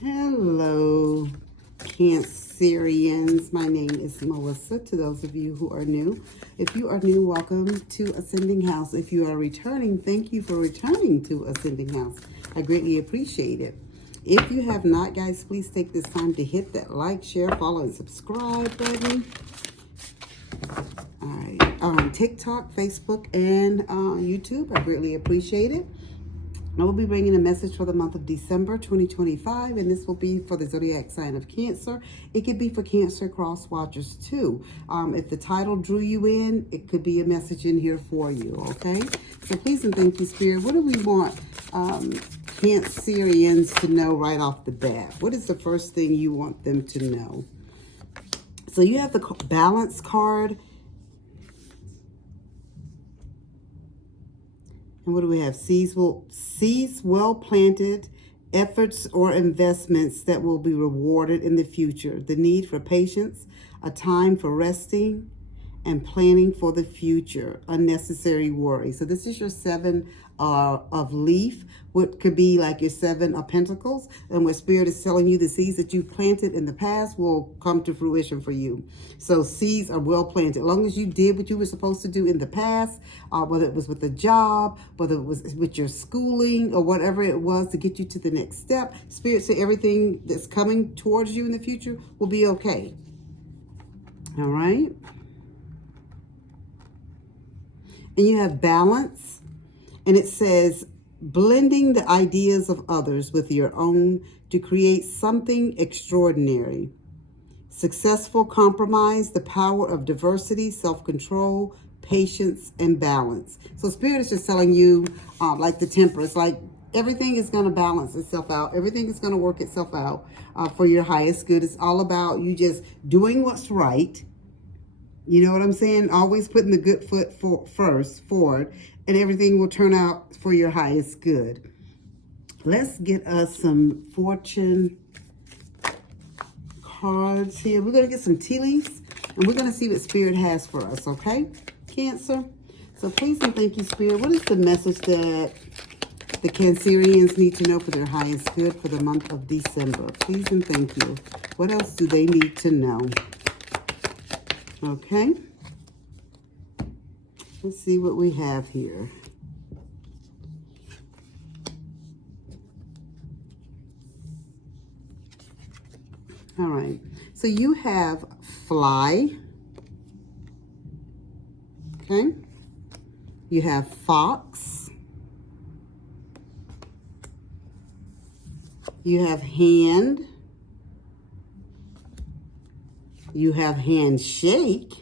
Hello, Cancerians. My name is Melissa. To those of you who are new, if you are new, welcome to Ascending House. If you are returning, thank you for returning to Ascending House. I greatly appreciate it. If you have not, guys, please take this time to hit that like, share, follow, and subscribe button. All right, on TikTok, Facebook, and YouTube. I greatly appreciate it. I will be bringing a message for the month of December 2025, and this will be for the zodiac sign of Cancer. It could be for Cancer cross watchers too. If the title drew you in, it could be a message in here for you, okay? So please and thank you, Spirit. What do we want Cancerians to know right off the bat? What is the first thing you want them to know? So you have the balance card. And what do we have? Seeds well planted, efforts or investments that will be rewarded in the future. The need for patience, a time for resting and planning for the future. Unnecessary worry. So this is your seven of leaf. What could be like your seven of pentacles. And where Spirit is telling you the seeds that you've planted in the past will come to fruition for you. So seeds are well planted. As long as you did what you were supposed to do in the past, whether it was with a job, whether it was with your schooling or whatever it was to get you to the next step, Spirit said everything that's coming towards you in the future will be okay. All right. And you have balance, and it says blending the ideas of others with your own to create something extraordinary. Successful compromise, the power of diversity, self-control, patience, and balance. So Spirit is just telling you, like the Temperance, like everything is going to balance itself out. Everything is going to work itself out for your highest good. It's all about you just doing what's right. You know what I'm saying? Always putting the good foot forward, and everything will turn out for your highest good. Let's get us some fortune cards here. We're going to get some tea leaves, and we're going to see what Spirit has for us, okay? Cancer. So please and thank you, Spirit. What is the message that the Cancerians need to know for their highest good for the month of December? Please and thank you. What else do they need to know? Okay, let's see what we have here. All right, so you have fly, okay? You have fox. You have hand. You have handshake,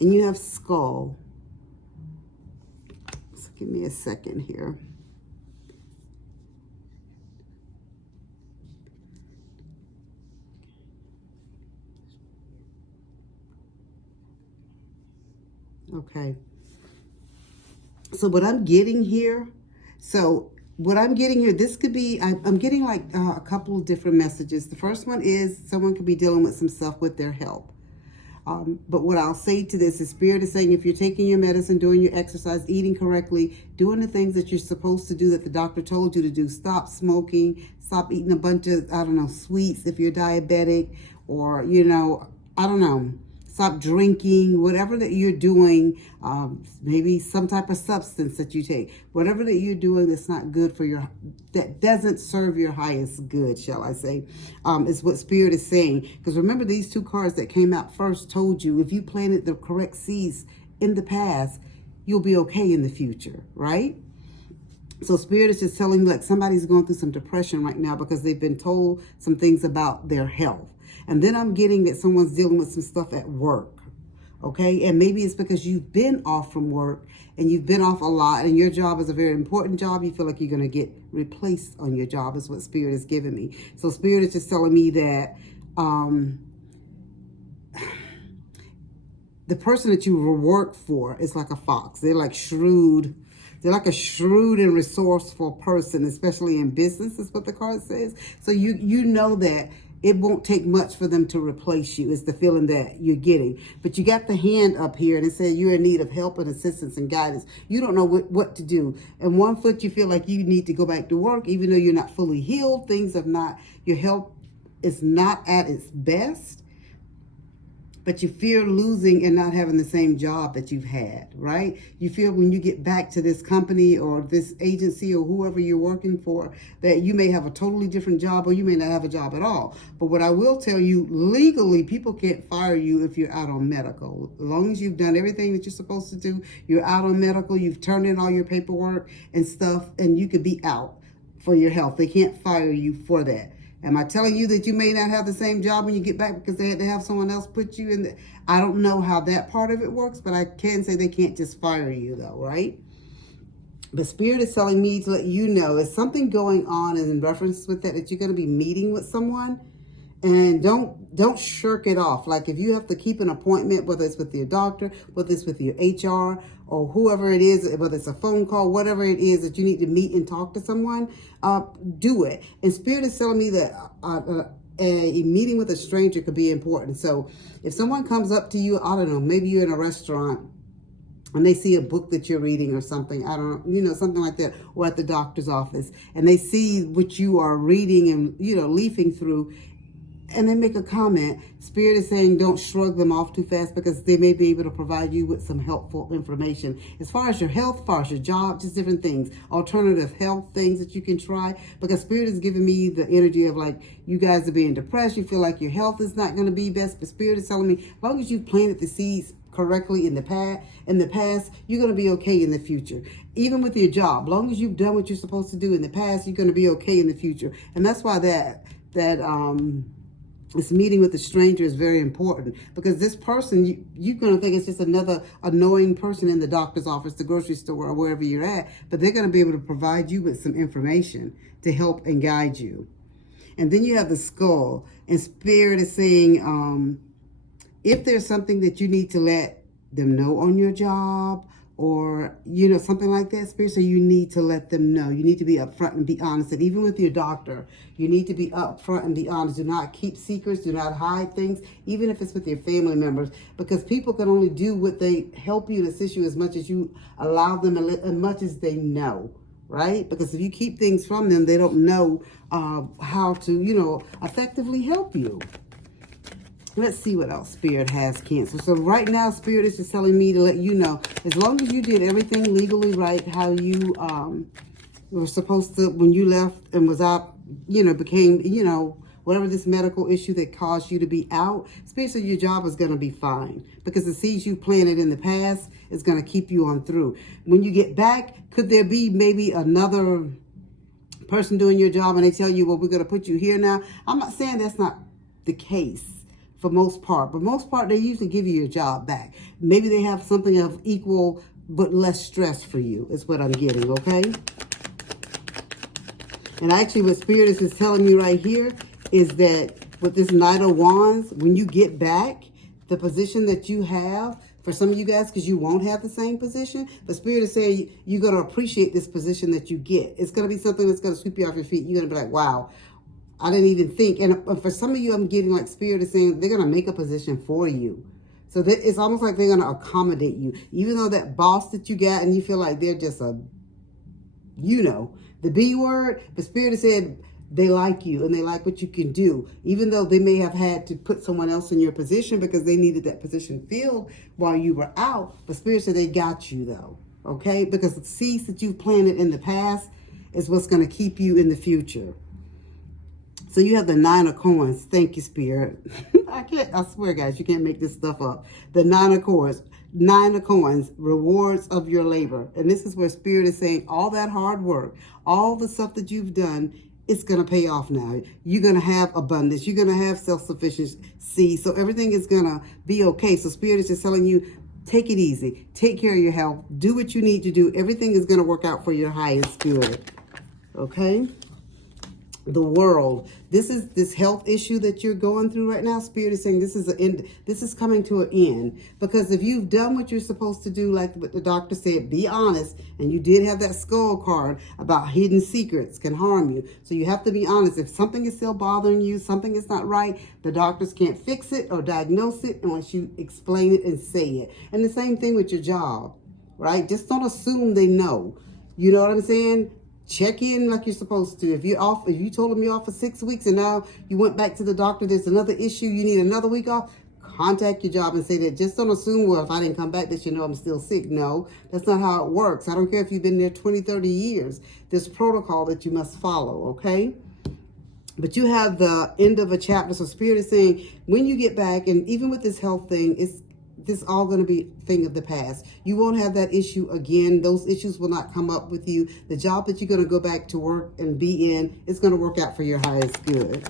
and you have skull. So give me a second here. Okay. So what I'm getting here, this could be, I'm getting like a couple of different messages. The first one is someone could be dealing with some stuff with their health. But what I'll say to this is Spirit is saying if you're taking your medicine, doing your exercise, eating correctly, doing the things that you're supposed to do that the doctor told you to do, stop smoking, stop eating a bunch of, sweets if you're diabetic, or, stop drinking, whatever that you're doing, maybe some type of substance that you take, whatever that you're doing that's not good for that doesn't serve your highest good, shall I say, is what Spirit is saying. Because remember, these two cards that came out first told you if you planted the correct seeds in the past, you'll be okay in the future, right? So Spirit is just telling me like somebody's going through some depression right now because they've been told some things about their health. And then I'm getting that someone's dealing with some stuff at work, okay? And maybe it's because you've been off from work and you've been off a lot and your job is a very important job. You feel like you're going to get replaced on your job is what Spirit is giving me. So Spirit is just telling me that the person that you work for is like a fox. They're like shrewd. They're like a shrewd and resourceful person, especially in business, is what the card says. So you know that it won't take much for them to replace you, is the feeling that you're getting. But you got the hand up here and it says you're in need of help and assistance and guidance. You don't know what to do. And one foot, you feel like you need to go back to work, even though you're not fully healed. Things have not, your health is not at its best. But you fear losing and not having the same job that you've had, right? You feel when you get back to this company or this agency or whoever you're working for, that you may have a totally different job or you may not have a job at all. But what I will tell you, legally, people can't fire you if you're out on medical. As long as you've done everything that you're supposed to do, you're out on medical, you've turned in all your paperwork and stuff, and you could be out for your health. They can't fire you for that. Am I telling you that you may not have the same job when you get back because they had to have someone else put you in? I don't know how that part of it works, but I can say they can't just fire you though, right? But Spirit is telling me to let you know there's something going on in reference with that you're going to be meeting with someone. And don't shirk it off. Like if you have to keep an appointment, whether it's with your doctor, whether it's with your HR or whoever it is, whether it's a phone call, whatever it is that you need to meet and talk to someone, do it. And Spirit is telling me that a meeting with a stranger could be important. So if someone comes up to you, I don't know, maybe you're in a restaurant and they see a book that you're reading or something, I don't know, something like that, or at the doctor's office, and they see what you are reading and, leafing through, and they make a comment, Spirit is saying don't shrug them off too fast because they may be able to provide you with some helpful information. As far as your health, as far as your job, just different things, alternative health things that you can try. Because Spirit is giving me the energy of like, you guys are being depressed, you feel like your health is not going to be best, but Spirit is telling me, as long as you've planted the seeds correctly in the past, you're going to be okay in the future. Even with your job, as long as you've done what you're supposed to do in the past, you're going to be okay in the future. And that's why this meeting with a stranger is very important, because this person, you're going to think it's just another annoying person in the doctor's office, the grocery store, or wherever you're at, but they're going to be able to provide you with some information to help and guide you. And then you have the skull, and Spirit is saying, if there's something that you need to let them know on your job, or, something like that, Spirit, so you need to let them know. You need to be upfront and be honest. And even with your doctor, you need to be upfront and be honest. Do not keep secrets. Do not hide things, even if it's with your family members, because people can only do what they help you and assist you as much as you allow them and as much as they know, right? Because if you keep things from them, they don't know how to, effectively help you. Let's see what else Spirit has, Cancer. So right now, Spirit is just telling me to let you know, as long as you did everything legally right, how you were supposed to, when you left and was out, became, whatever this medical issue that caused you to be out, Spirit said your job is going to be fine, because the seeds you planted in the past is going to keep you on through. When you get back, could there be maybe another person doing your job and they tell you, well, we're going to put you here now? I'm not saying that's not the case for most part, but most part, they usually give you your job back. Maybe they have something of equal but less stress for you, is what I'm getting, okay? And actually what Spirit is telling me right here is that with this Knight of Wands, when you get back, the position that you have, for some of you guys, because you won't have the same position, but Spirit is saying you're going to appreciate this position that you get. It's going to be something that's going to sweep you off your feet. You're going to be like, wow, I didn't even think. And for some of you, I'm getting like Spirit is saying they're going to make a position for you. So it's almost like they're going to accommodate you. Even though that boss that you got and you feel like they're just the B word, but Spirit has said they like you and they like what you can do. Even though they may have had to put someone else in your position because they needed that position filled while you were out. But Spirit said they got you though, okay? Because the seeds that you've planted in the past is what's going to keep you in the future. So you have the Nine of Coins. Thank you, Spirit. I swear, guys, you can't make this stuff up. The Nine of Coins, rewards of your labor. And this is where Spirit is saying all that hard work, all the stuff that you've done, it's going to pay off now. You're going to have abundance. You're going to have self-sufficiency. So everything is going to be okay. So Spirit is just telling you, take it easy. Take care of your health. Do what you need to do. Everything is going to work out for your highest good. Okay? the world. This health issue that you're going through right now. Spirit is saying this is this is coming to an end, because if you've done what you're supposed to do, like what the doctor said, be honest, and you did have that skull card about hidden secrets can harm you. So you have to be honest. If something is still bothering you, something is not right, the doctors can't fix it or diagnose it unless you explain it and say it. And the same thing with your job, right? Just don't assume they know. You know what I'm saying? Check in like you're supposed to. If you're off, if you told them you're off for 6 weeks and now you went back to the doctor, there's another issue, you need another week off, contact your job and say that. Just don't assume, well, if I didn't come back, that you know I'm still sick. No, that's not how it works. I don't care if you've been there 20, 30 years. There's protocol that you must follow, okay? But you have the end of a chapter. So Spirit is saying, when you get back, and even with this health thing, this all going to be a thing of the past. You won't have that issue again. Those issues will not come up with you. The job that you're going to go back to work and be in is going to work out for your highest good.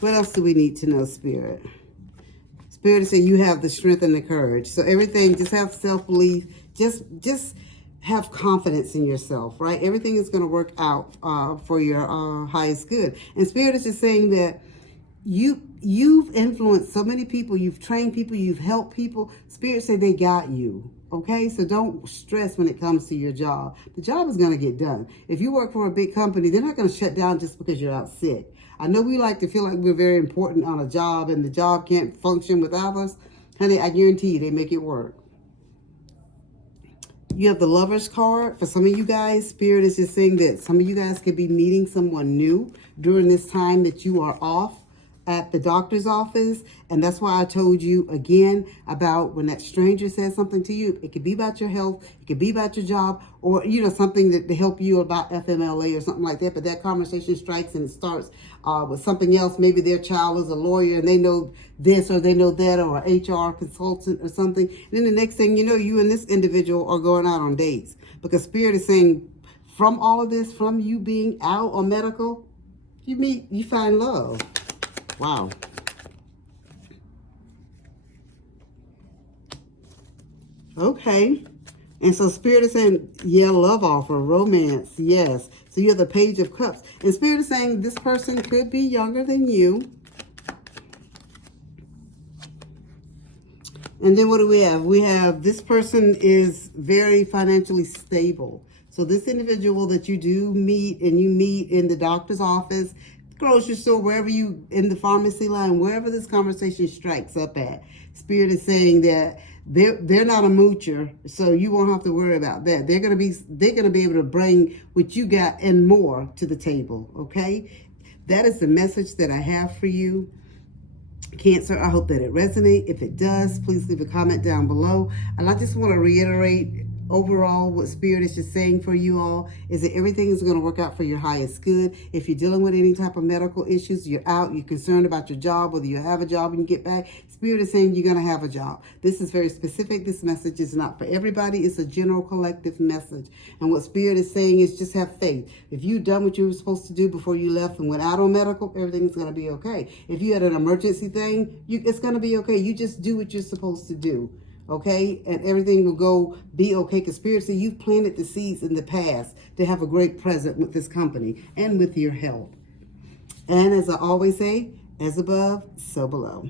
What else do we need to know, Spirit? Spirit is saying you have the strength and the courage. So everything, just have self-belief. Just have confidence in yourself, right? Everything is going to work out for your highest good. And Spirit is just saying that you've influenced so many people, you've trained people, you've helped people. Spirit say they got you, okay? So don't stress when it comes to your job. The job is going to get done. If you work for a big company, they're not going to shut down just because you're out sick. I know we like to feel like we're very important on a job and the job can't function without us. Honey, I guarantee you they make it work. You have the Lover's card. For some of you guys, Spirit is just saying that some of you guys could be meeting someone new during this time that you are off at the doctor's office. And that's why I told you again about when that stranger says something to you. It could be about your health, it could be about your job, or something that to help you about FMLA or something like that. But that conversation strikes and it starts with something else. Maybe their child is a lawyer and they know this or they know that, or an HR consultant or something. And then the next thing you know, you and this individual are going out on dates, because Spirit is saying from all of this, from you being out on medical, you find love. Wow. Okay. And so Spirit is saying, yeah, love offer, romance, yes. So you have the Page of Cups. And Spirit is saying this person could be younger than you. And then what do we have? We have this person is very financially stable. So this individual that you do meet, and you meet in the doctor's office, grocery store, wherever you, in the pharmacy line, wherever this conversation strikes up at, Spirit is saying that they're not a moocher, so you won't have to worry about that. They're gonna be able to bring what you got and more to the table. Okay, that is the message that I have for you, Cancer. I hope that it resonates. If it does, please leave a comment down below. And I just want to reiterate, overall, what Spirit is just saying for you all is that everything is going to work out for your highest good. If you're dealing with any type of medical issues, you're out, you're concerned about your job, whether you have a job when you get back, Spirit is saying you're going to have a job. This is very specific. This message is not for everybody. It's a general collective message. And what Spirit is saying is just have faith. If you've done what you were supposed to do before you left and went out on medical, everything's going to be okay. If you had an emergency thing, it's going to be okay. You just do what you're supposed to do. Okay, and everything will be okay, because Spirit says you've planted the seeds in the past to have a great present with this company and with your health. And as I always say, as above, so below.